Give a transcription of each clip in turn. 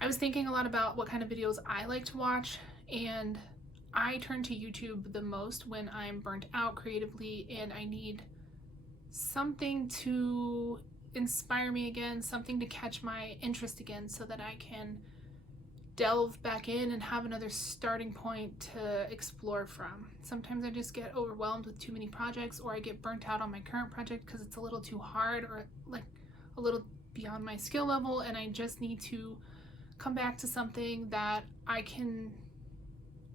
I was thinking a lot about what kind of videos I like to watch, and I turn to YouTube the most when I'm burnt out creatively and I need something to inspire me again, something to catch my interest again so that I can delve back in and have another starting point to explore from. Sometimes I just get overwhelmed with too many projects, or I get burnt out on my current project because it's a little too hard or like a little beyond my skill level, and I just need to come back to something that I can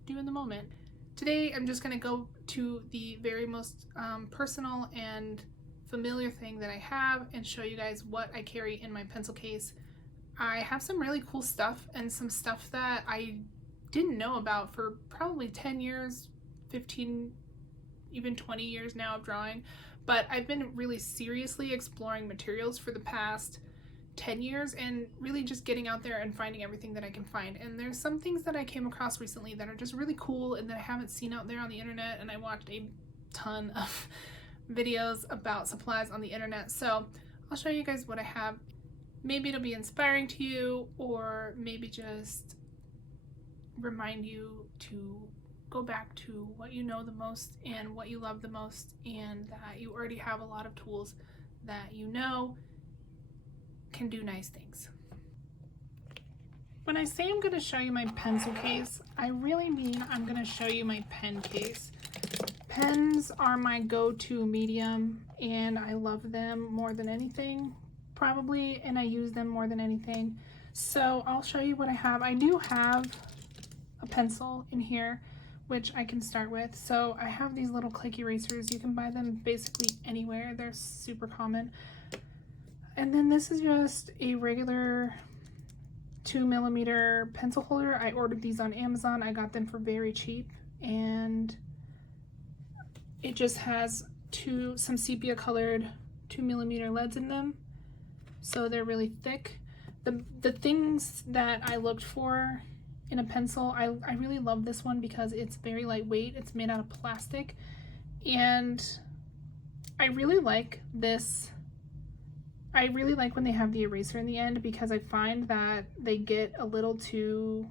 do in the moment. Today I'm just going to go to the very most personal and familiar thing that I have and show you guys what I carry in my pencil case. I have some really cool stuff and some stuff that I didn't know about for probably 10 years, 15, even 20 years now of drawing, but I've been really seriously exploring materials for the past 10 years and really just getting out there and finding everything that I can find. And there's some things that I came across recently that are just really cool and that I haven't seen out there on the internet, and I watched a ton of videos about supplies on the internet. So I'll show you guys what I have. Maybe it'll be inspiring to you, or maybe just remind you to go back to what you know the most and what you love the most, and that you already have a lot of tools that you know can do nice things. When I say I'm going to show you my pencil case, I really mean I'm going to show you my pen case. Pens are my go-to medium, and I love them more than anything, probably, and I use them more than anything. So I'll show you what I have. I do have a pencil in here, which I can start with. So I have these little click erasers. You can buy them basically anywhere. They're super common. And then this is just a regular 2mm pencil holder. I ordered these on Amazon. I got them for very cheap, and it just has some sepia colored 2mm leads in them, so they're really thick. The things that I looked for in a pencil, I really love this one because it's very lightweight. It's made out of plastic, and I really like this. I really like when they have the eraser in the end, because I find that they get a little too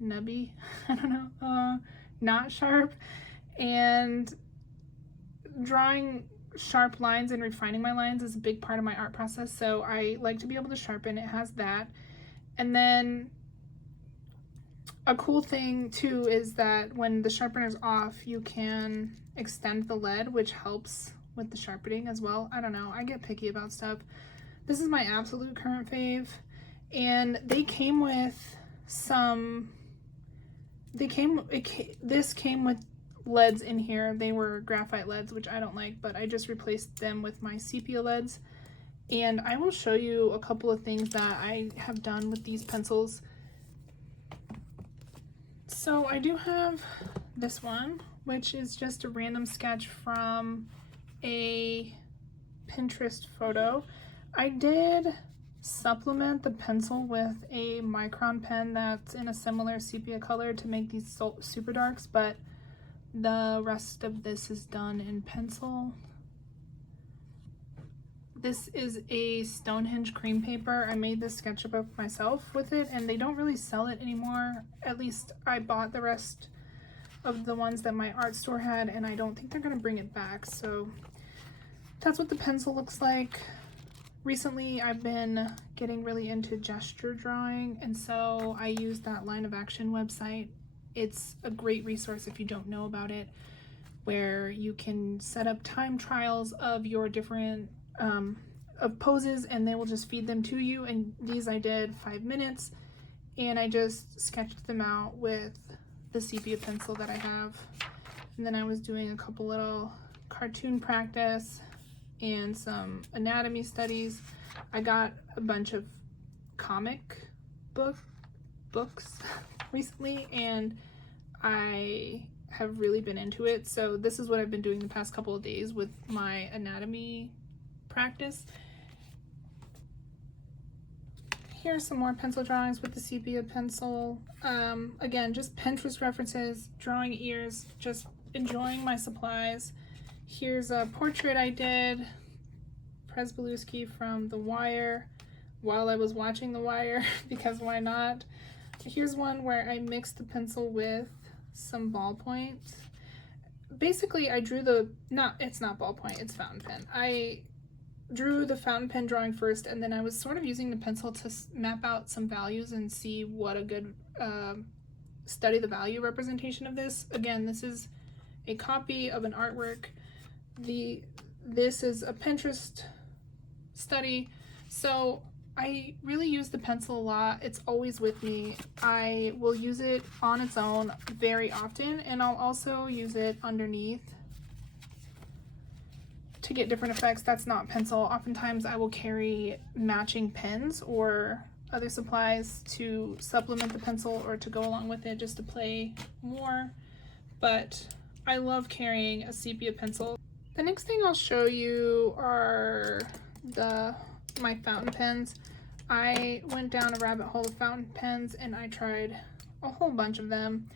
nubby, I don't know, not sharp, and drawing sharp lines and refining my lines is a big part of my art process, so I like to be able to sharpen. It has that. And then a cool thing too is that when the sharpener's off, you can extend the lead, which helps with the sharpening as well. I don't know, I get picky about stuff. This is my absolute current fave, and they came with some, this came with leads in here. They were graphite leads, which I don't like, but I just replaced them with my sepia leads. And I will show you a couple of things that I have done with these pencils. So I do have this one, which is just a random sketch from a Pinterest photo. I did supplement the pencil with a micron pen that's in a similar sepia color to make these super darks, but the rest of this is done in pencil. This is a Stonehenge cream paper. I made this sketchbook myself with it, and they don't really sell it anymore. At least I bought the rest of the ones that my art store had, and I don't think they're gonna bring it back. So that's what the pencil looks like. Recently I've been getting really into gesture drawing, and so I use that Line of Action website. It's a great resource if you don't know about it, where you can set up time trials of your different of poses, and they will just feed them to you. And these I did 5 minutes, and I just sketched them out with the sepia pencil that I have. And then I was doing a couple little cartoon practice and some anatomy studies. I got a bunch of comic books recently, and I have really been into it. So this is what I've been doing the past couple of days with my anatomy practice. Here's some more pencil drawings with the sepia pencil. Again, just Pinterest references, drawing ears, just enjoying my supplies. Here's a portrait I did, Presbalewski from The Wire, while I was watching The Wire because why not? Here's one where I mixed the pencil with some ballpoint. Basically, I drew it's not ballpoint, it's fountain pen. I drew the fountain pen drawing first, and then I was sort of using the pencil to map out some values and see what a good study the value representation of this. Again, this is a copy of an artwork. This is a Pinterest study, so I really use the pencil a lot. It's always with me. I will use it on its own very often, and I'll also use it underneath to get different effects. That's not pencil. Oftentimes I will carry matching pens or other supplies to supplement the pencil or to go along with it just to play more, but I love carrying a sepia pencil. The next thing I'll show you are my fountain pens. I went down a rabbit hole of fountain pens and I tried a whole bunch of them.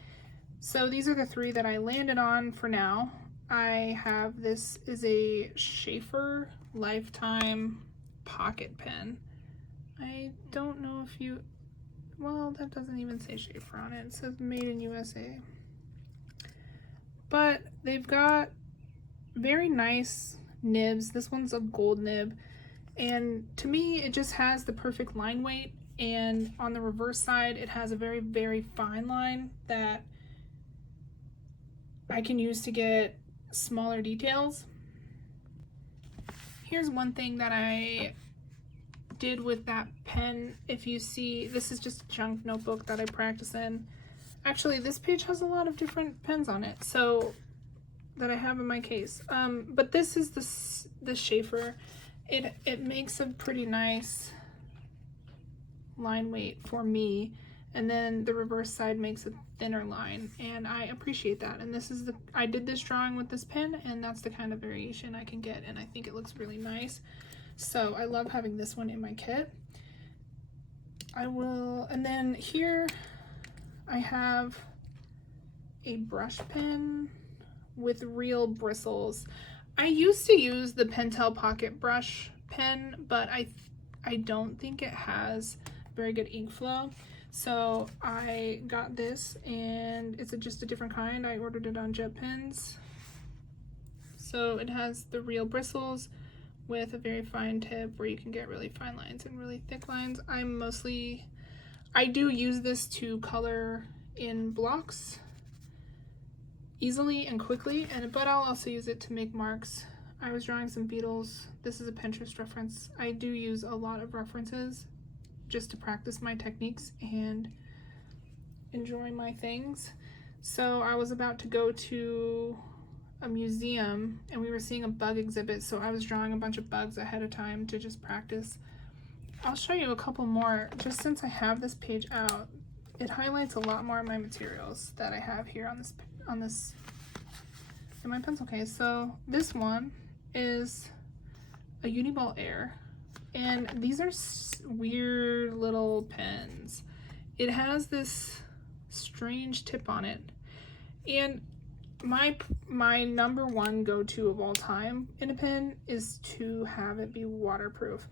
So these are the 3 that I landed on for now. This is a Sheaffer Lifetime Pocket Pen. I don't know if well, that doesn't even say Sheaffer on it. It says made in USA. But they've got very nice nibs. This one's a gold nib. And to me, it just has the perfect line weight. And on the reverse side, it has a very, very fine line that I can use to get smaller details. Here's one thing that I did with that pen. If you see, this is just a junk notebook that I practice in. Actually, this page has a lot of different pens on it, so that I have in my case. But this is the Sheaffer. It makes a pretty nice line weight for me, and then the reverse side makes a thinner line, and I appreciate that. And I did this drawing with this pen, and that's the kind of variation I can get, and I think it looks really nice. So I love having this one in my kit. And then here I have a brush pen with real bristles. I used to use the Pentel Pocket Brush pen, but I don't think it has very good ink flow. So I got this, and it's just a different kind. I ordered it on JetPens. So it has the real bristles with a very fine tip where you can get really fine lines and really thick lines. I do use this to color in blocks easily and quickly, but I'll also use it to make marks. I was drawing some beetles. This is a Pinterest reference. I do use a lot of references just to practice my techniques and enjoy my things. So I was about to go to a museum and we were seeing a bug exhibit, so I was drawing a bunch of bugs ahead of time to just practice. I'll show you a couple more. Just since I have this page out, it highlights a lot more of my materials that I have here on this in my pencil case. So this one is a Uniball Air, and these are weird little pens. It has this strange tip on it, and my number one go-to of all time in a pen is to have it be waterproof.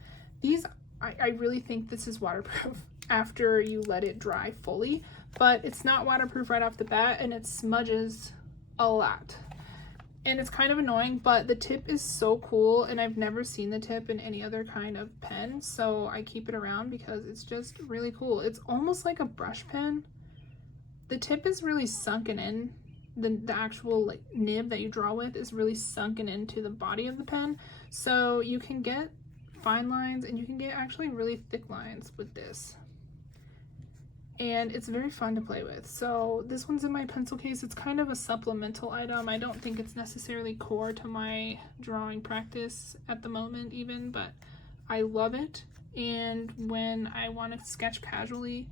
I really think this is waterproof after you let it dry fully, but it's not waterproof right off the bat, and it smudges a lot. And it's kind of annoying, but the tip is so cool, and I've never seen the tip in any other kind of pen, so I keep it around because it's just really cool. It's almost like a brush pen. The tip is really sunken in. The actual nib that you draw with is really sunken into the body of the pen, so you can get fine lines and you can get actually really thick lines with this, and it's very fun to play with. So this one's in my pencil case. It's kind of a supplemental item. I don't think it's necessarily core to my drawing practice at the moment even, but I love it, and when I want to sketch casually,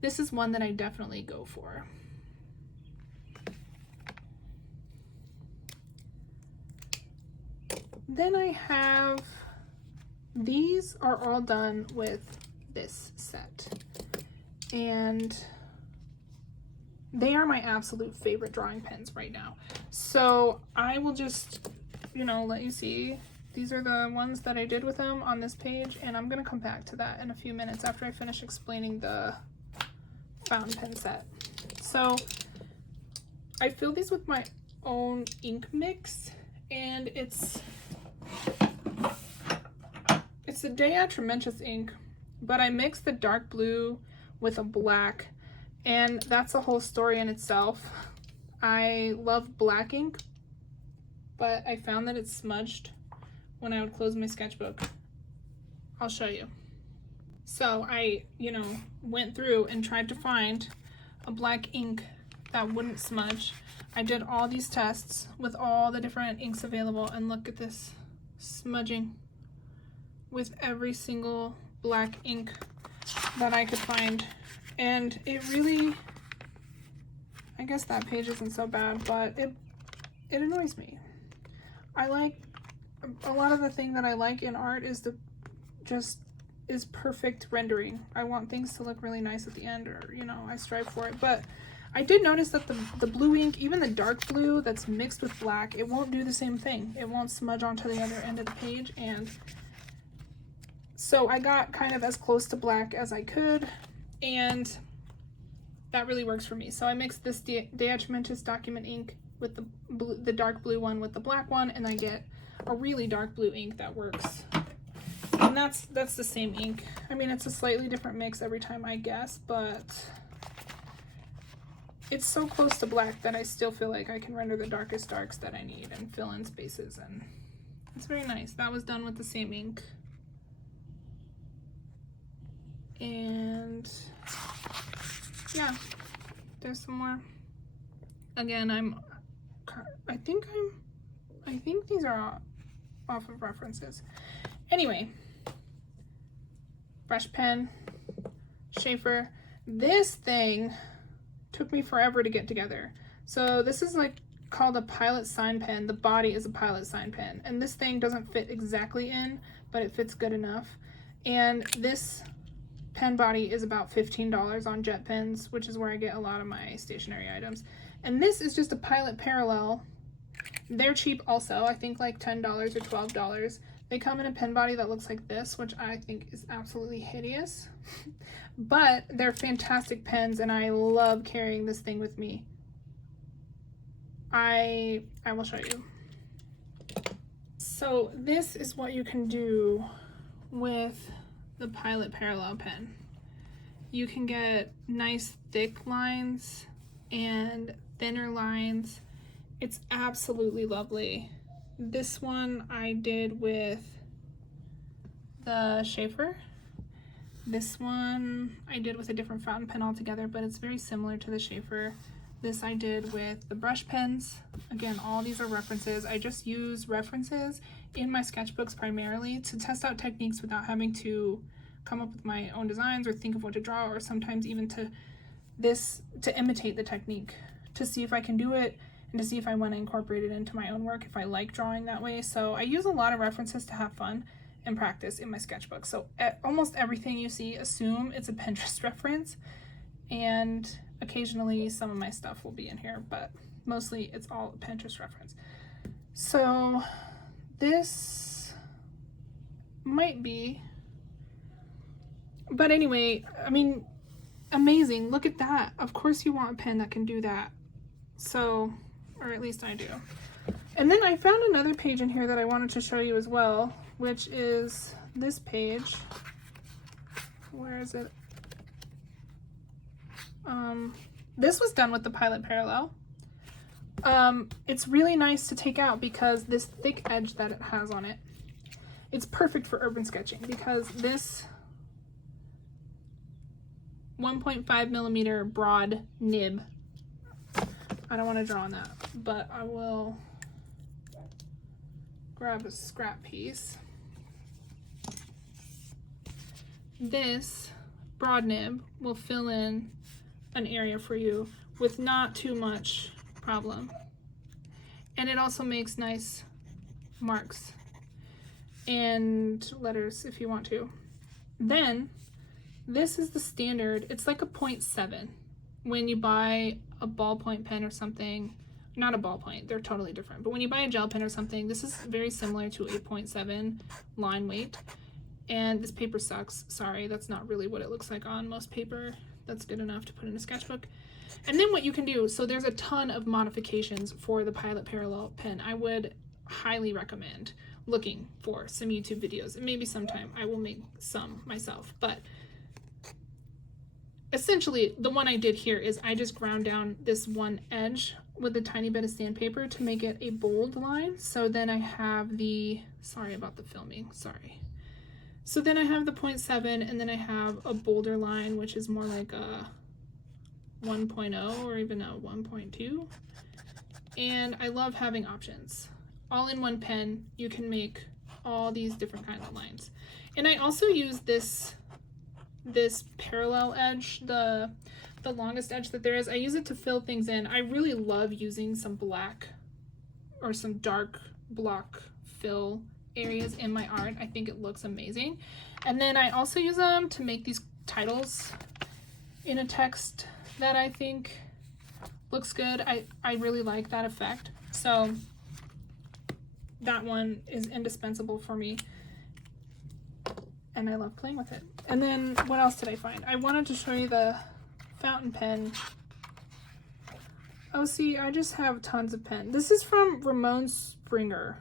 this is one that I definitely go for. Then I have, these are all done with this set, and they are my absolute favorite drawing pens right now. So I will just, let you see. these are the ones that I did with them on this page, and I'm gonna come back to that in a few minutes after I finish explaining the fountain pen set. So I fill these with my own ink mix, and it's a diatomaceous ink, but I mix the dark blue with a black, and that's a whole story in itself. I love black ink, but I found that it smudged when I would close my sketchbook. I'll show you. So I, went through and tried to find a black ink that wouldn't smudge. I did all these tests with all the different inks available, and look at this smudging with every single black ink that I could find. And it really, I guess that page isn't so bad, but it annoys me. I like, a lot of the thing that I like in art is is perfect rendering. I want things to look really nice at the end, or I strive for it. But I did notice that the blue ink, even the dark blue that's mixed with black, it won't do the same thing. It won't smudge onto the other end of the page. And so I got kind of as close to black as I could, and that really works for me. So I mixed this diatomaceous document ink with the dark blue one with the black one, and I get a really dark blue ink that works. And that's the same ink. I mean, it's a slightly different mix every time, I guess, but it's so close to black that I still feel like I can render the darkest darks that I need and fill in spaces, and it's very nice. That was done with the same ink. And yeah, there's some more. Again, I think these are off of references. Anyway, brush pen, Sheaffer. This thing took me forever to get together. So this is like called a Pilott sign pen. The body is a Pilott sign pen, and this thing doesn't fit exactly in, but it fits good enough. And this pen body is about $15 on Jet Pens, which is where I get a lot of my stationery items. And this is just a Pilott parallel. They're cheap also, I think like $10 or $12. They come in a pen body that looks like this, which I think is absolutely hideous. But they're fantastic pens, and I love carrying this thing with me. I will show you. So this is what you can do with the Pilott parallel pen. You can get nice thick lines and thinner lines. It's absolutely lovely. This one I did with the Sheaffer. This one I did with a different fountain pen altogether, but it's very similar to the Sheaffer. This I did with the brush pens. Again, all these are references. I just use references in my sketchbooks primarily to test out techniques without having to come up with my own designs or think of what to draw, or sometimes even to imitate the technique to see if I can do it and to see if I want to incorporate it into my own work, if I like drawing that way. So I use a lot of references to have fun and practice in my sketchbook. So almost everything you see, assume it's a Pinterest reference, and occasionally some of my stuff will be in here, but mostly it's all a Pinterest reference. So this might be, but anyway, I mean, amazing. Look at that. Of course you want a pen that can do that. So, or at least I do. And then I found another page in here that I wanted to show you as well, which is this page. Where is it? This was done with the Pilott parallel. It's really nice to take out because this thick edge that it has on it, it's perfect for urban sketching, because this 1.5 millimeter broad nib, I don't want to draw on that, but I will grab a scrap piece. This broad nib will fill in an area for you with not too much problem. And it also makes nice marks and letters if you want to. Then this is the standard. It's like a 0.7. When you buy a ballpoint pen or something, not a ballpoint, they're totally different. But when you buy a gel pen or something, this is very similar to a 0.7 line weight. And this paper sucks. Sorry, that's not really what it looks like on most paper. That's good enough to put in a sketchbook. And then what you can do, so there's a ton of modifications for the Pilott parallel pen. I would highly recommend looking for some YouTube videos, and maybe sometime I will make some myself. But essentially the one I did here is I just ground down this one edge with a tiny bit of sandpaper to make it a bold line. So then I have the, sorry about the filming, sorry. So then I have the 0.7, and then I have a bolder line, which is more like a 1.0 or even a 1.2. And I love having options. All in one pen, you can make all these different kinds of lines. And I also use this parallel edge, the longest edge that there is. I use it to fill things in. I really love using some black or some dark block fill areas in my art. I think it looks amazing. And then I also use them to make these titles in a text that I think looks good. I really like that effect. So that one is indispensable for me, and I love playing with it. And then what else did I find? I wanted to show you the fountain pen. Oh, see, I just have tons of pen. This is from Ramon Springer.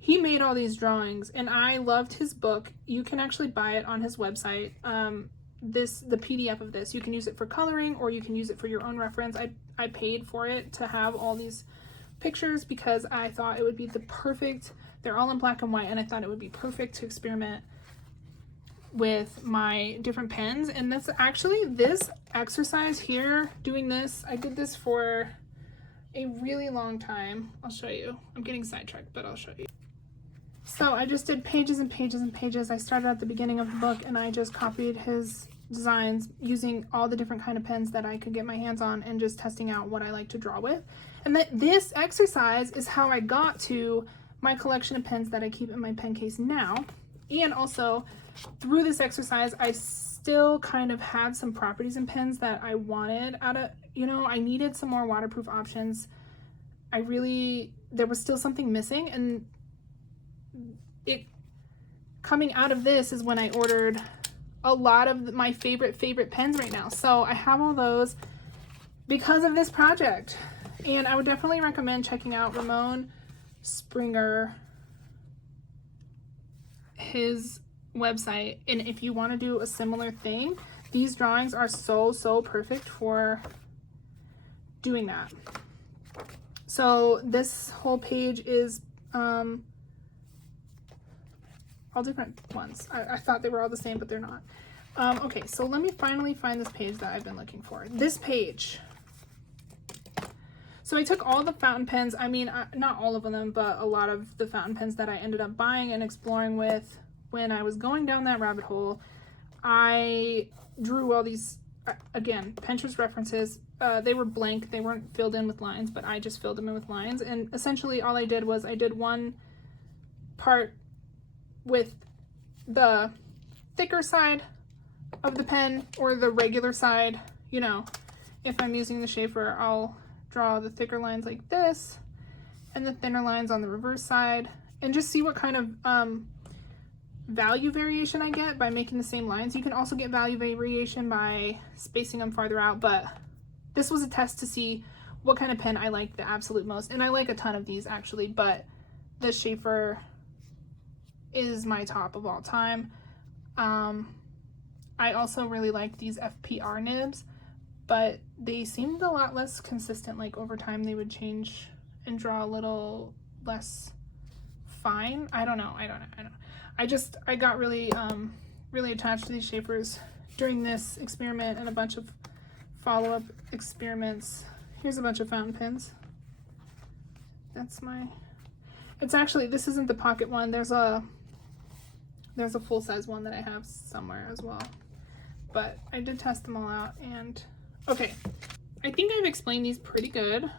He made all these drawings, and I loved his book. You can actually buy it on his website. The PDF of this, you can use it for coloring, or you can use it for your own reference. I paid for it to have all these pictures because I thought it would be the perfect, they're all in black and white, and I thought it would be perfect to experiment with my different pens. And that's actually this exercise here, doing this, I did this for a really long time. I'll show you. I'm getting sidetracked, but I'll show you. So I just did pages and pages and pages. I started at the beginning of the book, and I just copied his designs using all the different kind of pens that I could get my hands on, and just testing out what I like to draw with. And this exercise is how I got to my collection of pens that I keep in my pen case now. And also through this exercise, I still kind of had some properties in pens that I wanted out of, I needed some more waterproof options. There was still something missing, and coming out of this is when I ordered a lot of my favorite pens right now. So I have all those because of this project. And I would definitely recommend checking out Ramon Springer, his website. And if you want to do a similar thing, these drawings are so perfect for doing that. So this whole page is all different ones. I thought they were all the same, but they're not. Okay, so let me finally find this page that I've been looking for. This page. So I took all the fountain pens, not all of them, but a lot of the fountain pens that I ended up buying and exploring with when I was going down that rabbit hole. I drew all these, again, Pinterest references. They were blank, they weren't filled in with lines, but I just filled them in with lines. And essentially all I did was I did one part with the thicker side of the pen, or the regular side. If I'm using the Sheaffer, I'll draw the thicker lines like this, and the thinner lines on the reverse side, and just see what kind of value variation I get by making the same lines. You can also get value variation by spacing them farther out, but this was a test to see what kind of pen I like the absolute most. And I like a ton of these actually, but the Sheaffer is my top of all time. I also really like these FPR nibs, but they seemed a lot less consistent. Like over time they would change and draw a little less fine. I don't know. I got really attached to these Sheaffers during this experiment and a bunch of follow-up experiments. Here's a bunch of fountain pens. It's actually, this isn't the pocket one. There's a full-size one that I have somewhere as well. But I did test them all out, and okay. I think I've explained these pretty good.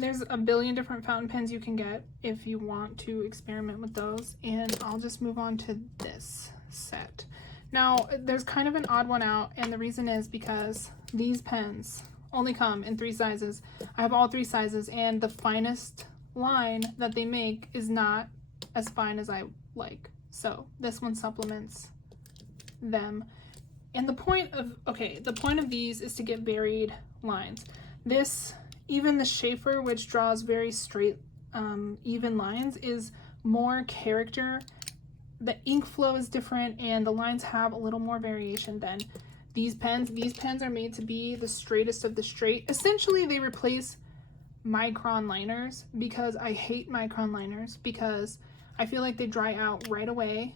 There's a billion different fountain pens you can get if you want to experiment with those, and I'll just move on to this set. Now, there's kind of an odd one out, and the reason is because these pens only come in 3 sizes. I have all 3 sizes, and the finest line that they make is not as fine as I like. So this one supplements them. And the point of these is to get varied lines. This, even the Sheaffer, which draws very straight, even lines, is more character. The ink flow is different, and the lines have a little more variation than these pens. These pens are made to be the straightest of the straight. Essentially, they replace micron liners, because I hate micron liners because I feel like they dry out right away.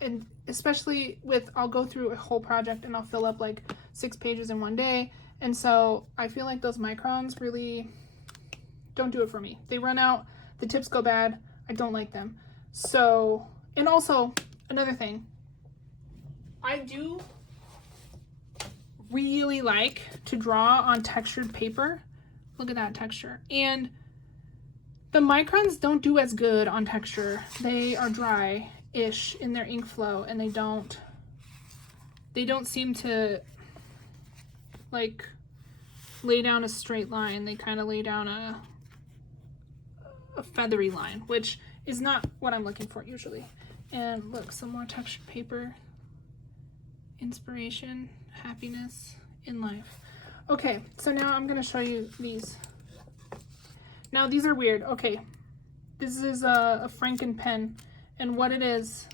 And especially with, I'll go through a whole project and I'll fill up like 6 pages in one day. And so I feel like those microns really don't do it for me. They run out, the tips go bad, I don't like them. So, and also another thing, I do really like to draw on textured paper. Look at that texture. And the microns don't do as good on texture. They are dry-ish in their ink flow, and they don't seem to like lay down a straight line. They kind of lay down a feathery line, which is not what I'm looking for usually. And look, some more textured paper. Inspiration, happiness in life. Okay, so now I'm gonna show you these. Now these are weird. Okay, this is a Franken pen, and what it is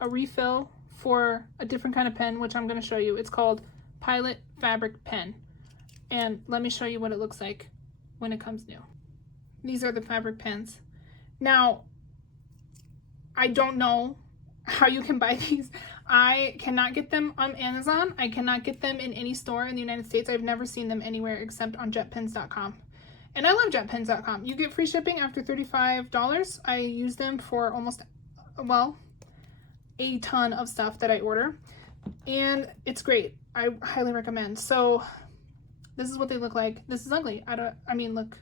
a refill for a different kind of pen, which I'm gonna show you. It's called Pilott Fabric Pen, and let me show you what it looks like when it comes new. These are the fabric pens. Now, I don't know how you can buy these. I cannot get them on Amazon. I cannot get them in any store in the United States. I've never seen them anywhere except on jetpens.com. And I love jetpens.com. You get free shipping after $35. I use them for almost, well, a ton of stuff that I order. And it's great. I highly recommend. So this is what they look like. This is ugly. I mean, look,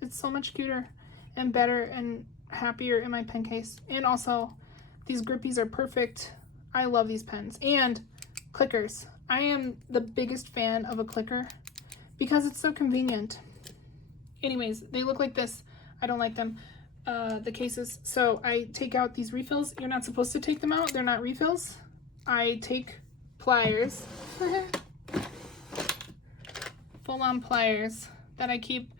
it's so much cuter and better and happier in my pen case. And also, these grippies are perfect. I love these pens. And clickers. I am the biggest fan of a clicker because it's so convenient. Anyways, they look like this. I don't like them, the cases. So I take out these refills. You're not supposed to take them out. They're not refills. I take pliers, full-on pliers that I keep.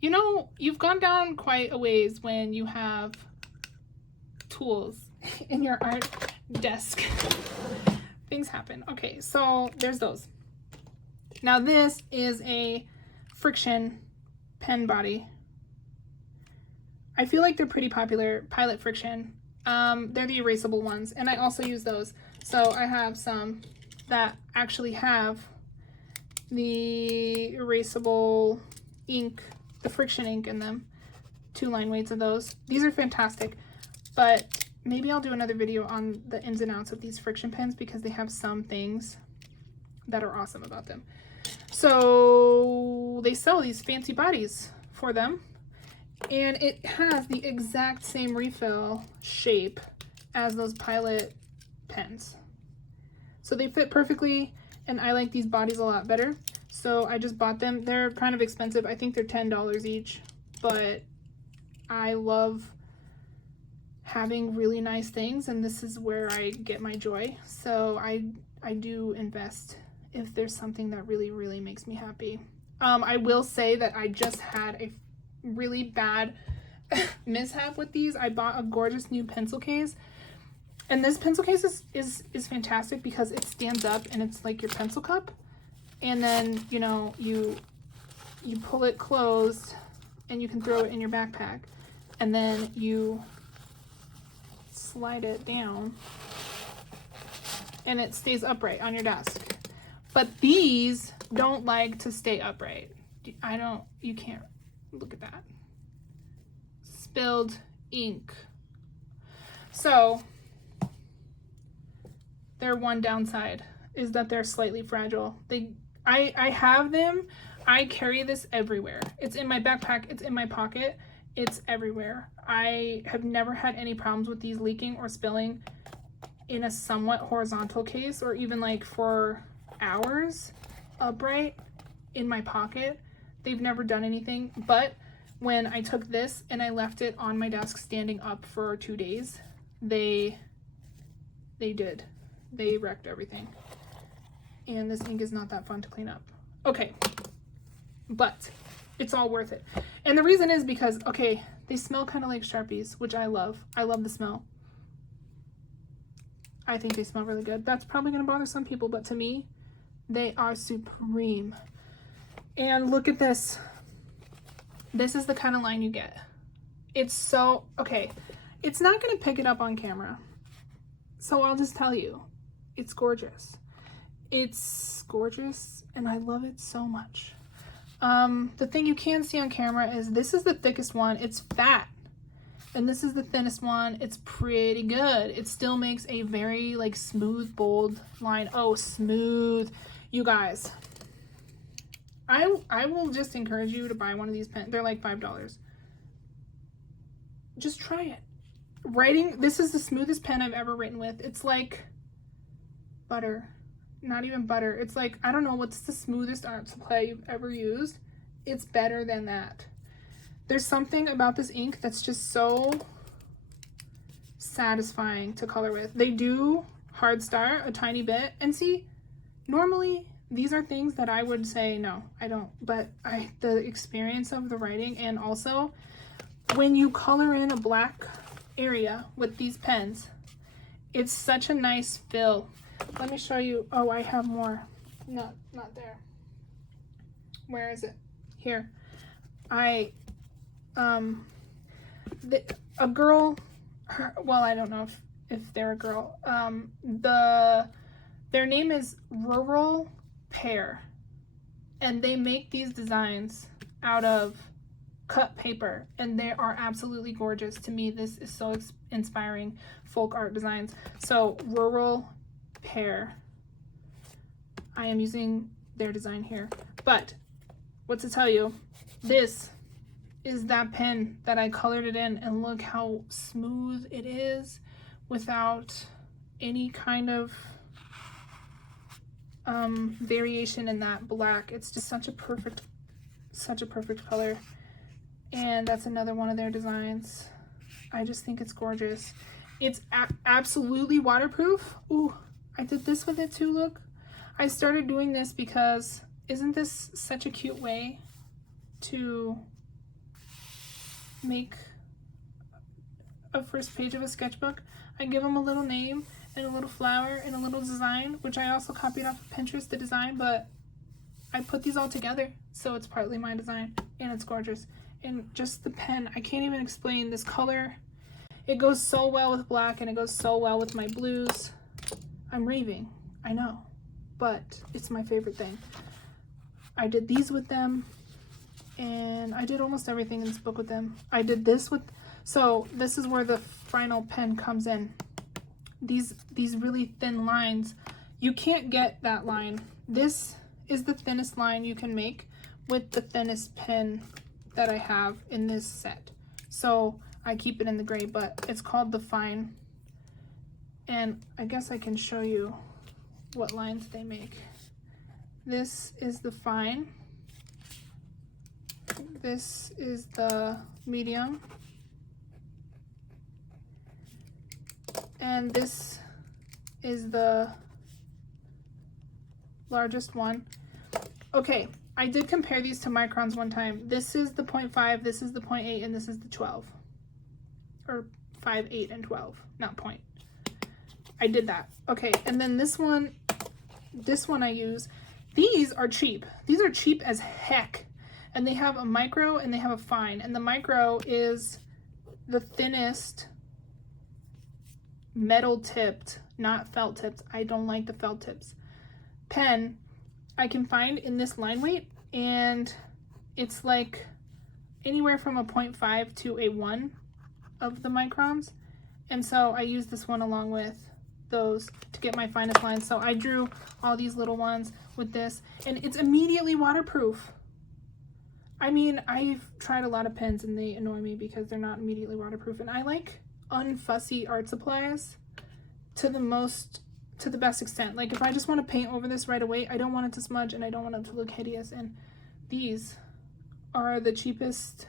You know, you've gone down quite a ways when you have tools in your art desk. Things happen. Okay, so there's those. Now this is a friction pen body. I feel like they're pretty popular, Pilott friction. They're the erasable ones, and I also use those. So I have some that actually have the erasable ink, the friction ink in them. 2 line weights of those. These are fantastic, but maybe I'll do another video on the ins and outs of these friction pens because they have some things that are awesome about them. So they sell these fancy bodies for them, and it has the exact same refill shape as those Pilott pens. So they fit perfectly, and I like these bodies a lot better. So I just bought them. They're kind of expensive. I think they're $10 each, but I love having really nice things, and this is where I get my joy. So I do invest if there's something that really, really makes me happy. I will say that I just had a really bad mishap with these. I bought a gorgeous new pencil case, and this pencil case is fantastic because it stands up and it's like your pencil cup, and then you know you pull it closed and you can throw it in your backpack, and then you slide it down and it stays upright on your desk. But these don't like to stay upright. You can't, look at that. Spilled ink. So their one downside is that they're slightly fragile. I have them. I carry this everywhere. It's in my backpack, it's in my pocket, it's everywhere. I have never had any problems with these leaking or spilling. in a somewhat horizontal case, or even like for hours upright in my pocket. They've never done anything, but when I took this and I left it on my desk standing up for 2 days, they wrecked everything. And this ink is not that fun to clean up. Okay, but it's all worth it. And the reason is because, okay, they smell kind of like Sharpies, which I love. I love the smell. I think they smell really good. That's probably going to bother some people, but to me, they are supreme. And look at this. This is the kind of line you get. It's so, okay, it's not going to pick it up on camera. So I'll just tell you, it's gorgeous. It's gorgeous, and I love it so much. The thing you can see on camera is this is the thickest one. It's fat. And this is the thinnest one. It's pretty good. It still makes a very like smooth, bold line. Oh, smooth. You guys, I will just encourage you to buy one of these pens. They're like $5. Just try it. Writing, this is the smoothest pen I've ever written with. It's like butter. Not even butter. It's like, I don't know what's the smoothest art supply you've ever used. It's better than that. There's something about this ink that's just so satisfying to color with. They do hard start a tiny bit. And see, normally these are things that I would say, no, I don't. But the experience of the writing, and also when you color in a black area with these pens, it's such a nice fill. Let me show you. Oh, I have more. Not there. Where is it? Here. A girl, well, I don't know if they're a girl. Their name is Rural Pear, and they make these designs out of cut paper, and they are absolutely gorgeous. To me, this is so inspiring. Folk art designs. So Rural Pear, I am using their design here. But what to tell you, this is that pen that I colored it in, and look how smooth it is without any kind of variation in that black. It's just such a perfect color. And that's another one of their designs. I just think it's gorgeous. It's absolutely waterproof. Ooh, I did this with it too, look. I started doing this because isn't this such a cute way to make a first page of a sketchbook? I give them a little name and a little flower and a little design, which I also copied off of Pinterest, the design, but I put these all together, so it's partly my design, and it's gorgeous. And just the pen, I can't even explain this color. It goes so well with black, and it goes so well with my blues. I'm raving, I know, but it's my favorite thing. I did these with them, and I did almost everything in this book with them. I did this with, so this is where the final pen comes in. These really thin lines, you can't get that line. This is the thinnest line you can make with the thinnest pen that I have in this set. So I keep it in the gray, but it's called the Fine. And I guess I can show you what lines they make. This is the Fine. This is the Medium. And this is the largest one. Okay, I did compare these to microns one time. This is the 0.5, this is the 0.8, and this is the 12. Or 5, 8, and 12, not point. I did that. Okay, and then this one I use. These are cheap. These are cheap as heck. And they have a micro and they have a fine. And the micro is the thinnest metal tipped, not felt tipped. I don't like the felt tips. Pen I can find in this line weight, and it's like anywhere from a 0.5 to a 1 of the microns. And so I use this one along with those to get my finest lines. So I drew all these little ones with this, and it's immediately waterproof. I mean, I've tried a lot of pens and they annoy me because they're not immediately waterproof, and I like unfussy art supplies to the best extent. Like if I just want to paint over this right away, I don't want it to smudge and I don't want it to look hideous. And these are the cheapest.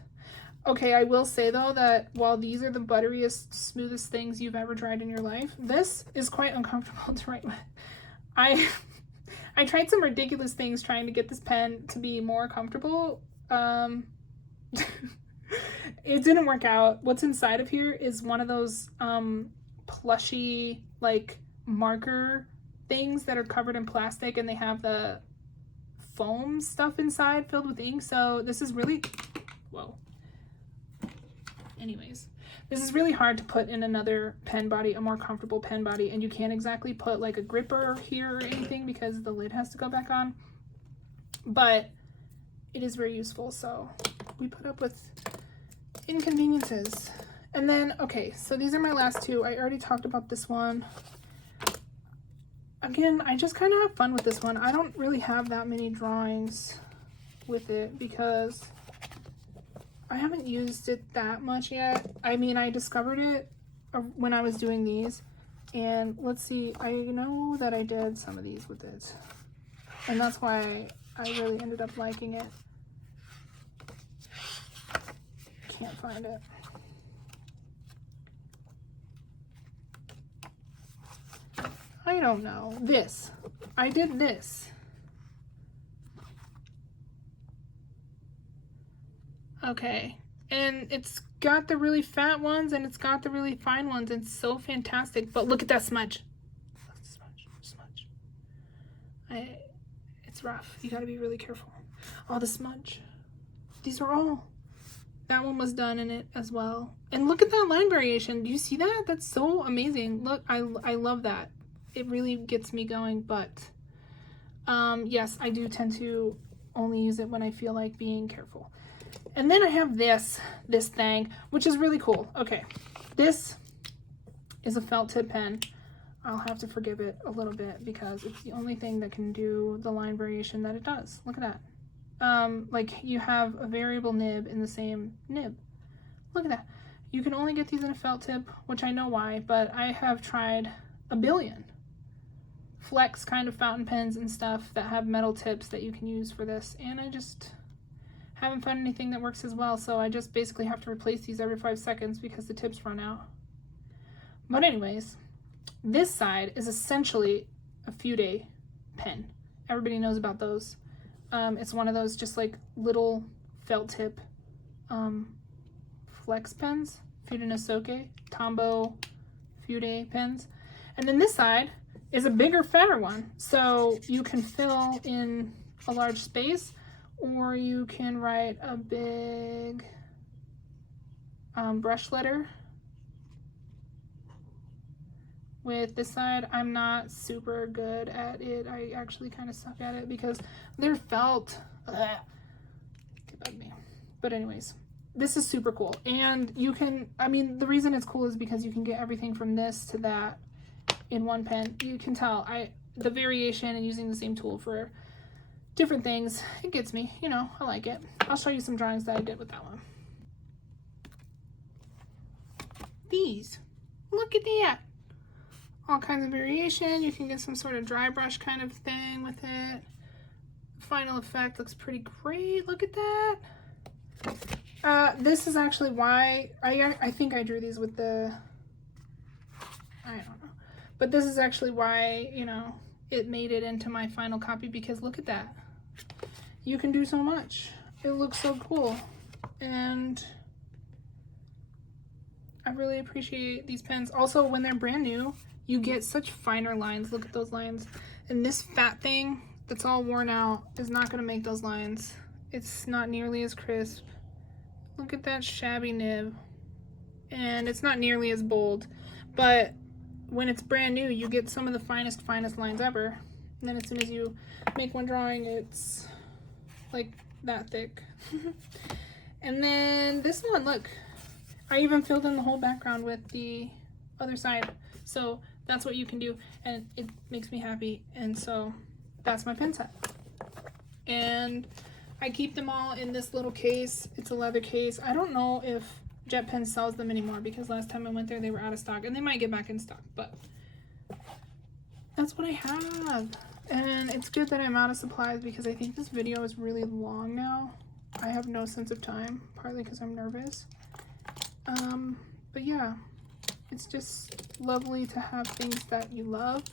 Okay, I will say though that while these are the butteriest, smoothest things you've ever tried in your life, this is quite uncomfortable to write with. I tried some ridiculous things trying to get this pen to be more comfortable. It didn't work out. What's inside of here is one of those plushy like marker things that are covered in plastic, and they have the foam stuff inside filled with ink. So this is really, whoa. Anyways, this is really hard to put in another pen body, a more comfortable pen body, and you can't exactly put like a gripper here or anything because the lid has to go back on. But it is very useful, so we put up with inconveniences. And then, okay, so these are my last two. I already talked about this one. Again, I just kind of have fun with this one. I don't really have that many drawings with it because I haven't used it that much yet. I mean, I discovered it when I was doing these. And let's see, I know that I did some of these with it. And that's why I really ended up liking it. Can't find it. I don't know. This. I did this. Okay. And it's got the really fat ones and it's got the really fine ones. It's so fantastic. But look at that smudge. Smudge. It's rough. You gotta be really careful. Oh, the smudge. These are all. That one was done in it as well. And look at that line variation. Do you see that? That's so amazing. Look, I love that. It really gets me going, but yes, I do tend to only use it when I feel like being careful. And then I have this thing, which is really cool. Okay, this is a felt tip pen. I'll have to forgive it a little bit because it's the only thing that can do the line variation that it does. Look at that. Like you have a variable nib in the same nib. Look at that. You can only get these in a felt tip, which I know why, but I have tried a billion flex kind of fountain pens and stuff that have metal tips that you can use for this, and I just haven't found anything that works as well, so I just basically have to replace these every 5 seconds because the tips run out. But anyways, this side is essentially a Futayaku pen. Everybody knows about those. It's one of those just like little felt tip flex pens, Futayaku, Tombow Futayaku pens. And then this side is a bigger, fatter one. So you can fill in a large space, or you can write a big brush letter. With this side, I'm not super good at it. I actually kind of suck at it because they're felt. Ugh. It bugged me. But anyways, this is super cool. And you can, I mean, the reason it's cool is because you can get everything from this to that in one pen. You can tell the variation and using the same tool for different things, it gets me, you know, I like it. I'll show you some drawings that I did with that one. These, look at that. All kinds of variation. You can get some sort of dry brush kind of thing with it. Final effect looks pretty great. Look at that. This is actually why I think I drew these with the, I don't know, but this is actually why, you know, it made it into my final copy, because look at that. You can do so much. It looks so cool. And I really appreciate these pens. Also, when they're brand new, you get such finer lines. Look at those lines. And this fat thing that's all worn out is not going to make those lines. It's not nearly as crisp. Look at that shabby nib. And it's not nearly as bold. But when it's brand new, you get some of the finest lines ever. And then as soon as you make one drawing, it's like that thick. And then this one, look. I even filled in the whole background with the other side. So that's what you can do, and it makes me happy. And so that's my pen set. And I keep them all in this little case. It's a leather case. I don't know if Jet Pen sells them anymore, because last time I went there they were out of stock, and they might get back in stock, but that's what I have. And it's good that I'm out of supplies because I think this video is really long now. I have no sense of time, partly because I'm nervous. But yeah, it's just lovely to have things that you love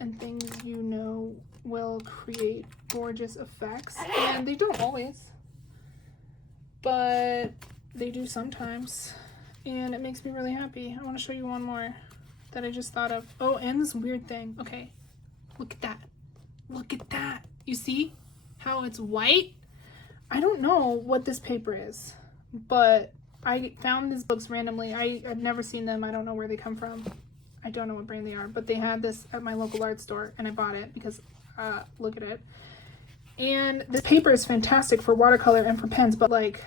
and things you know will create gorgeous effects. And they don't always, but they do sometimes. And it makes me really happy. I want to show you one more that I just thought of. Oh, and this weird thing. Okay, look at that. Look at that. You see how it's white? I don't know what this paper is, but I found these books randomly. I've never seen them. I don't know where they come from. I don't know what brand they are, but they had this at my local art store and I bought it because look at it. And this paper is fantastic for watercolor and for pens, but like,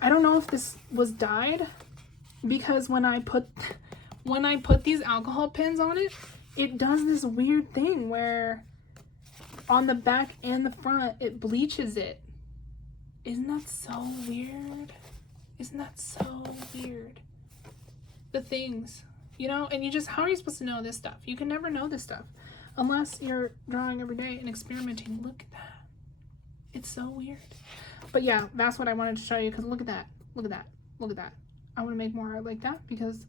I don't know if this was dyed because when I put these alcohol pens on it, it does this weird thing where on the back and the front, it bleaches it. Isn't that so weird? Isn't that so weird? The things, you know, and you just, how are you supposed to know this stuff? You can never know this stuff unless you're drawing every day and experimenting. Look at that. It's so weird. But yeah, that's what I wanted to show you because look at that. Look at that. Look at that. I want to make more art like that because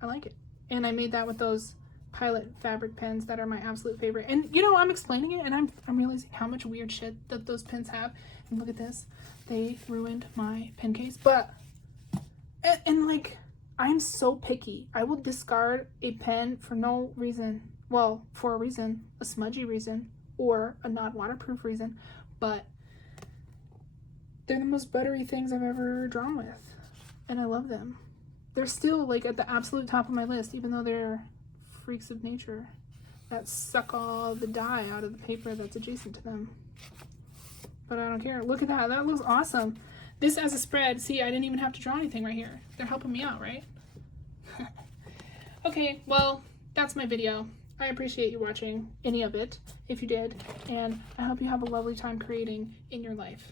I like it. And I made that with those Pilott fabric pens that are my absolute favorite. And you know, I'm explaining it and I'm realizing how much weird shit that those pens have. And look at this. They ruined my pen case. But, and like, I'm so picky. I will discard a pen for no reason. Well, for a reason, a smudgy reason, or a not waterproof reason. But they're the most buttery things I've ever drawn with. And I love them. They're still like at the absolute top of my list, even though they're freaks of nature that suck all the dye out of the paper that's adjacent to them. But I don't care. Look at that. That looks awesome. This as a spread. See, I didn't even have to draw anything right here. They're helping me out, right? Okay, well, that's my video. I appreciate you watching any of it, if you did, and I hope you have a lovely time creating in your life.